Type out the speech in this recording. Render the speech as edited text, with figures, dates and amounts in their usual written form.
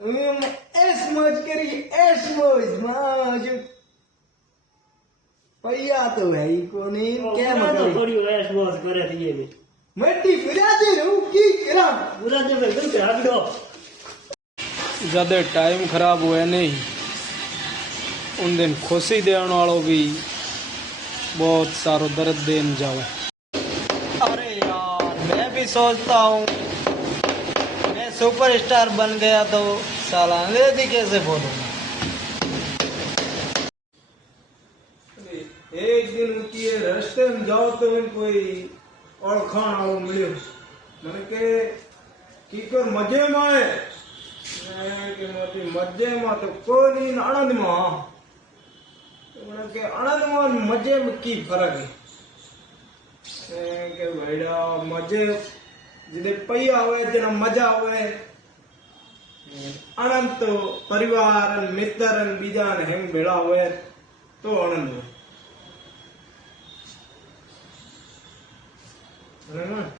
ऐश मौज करी ऐश मौज मौज पैया तो है ही को नहीं क्या मतलब थोड़ी ऐश मौज करे दिए में मट्टी फिरा दे रू की करा पूरा जब एकदम से आग दो ज्यादा टाइम खराब हुआ नहीं उन दिन खुशी देने वालों भी बहुत सारो दर्द देन जाओ। अरे यार मैं भी सोचता हूँ मैं सुपरस्टार बन गया तो साला अंग्रेजी कैसे बोलूंगा। एक दिन उनकी रास्ते में जाओ तो इन कोई और खान आओ मिले मैंने के कीकर मजे में आए के मोती मजे में तो कोई नहीं आनंद में मैंने के आनंद में मजे में की फर्क है के भाईड़ा मजे जिदे पैया हुए जना मजा हुए आनंद तो परिवार मित्र बीजा हेम भेड़ा हुए तो आनंद हुए।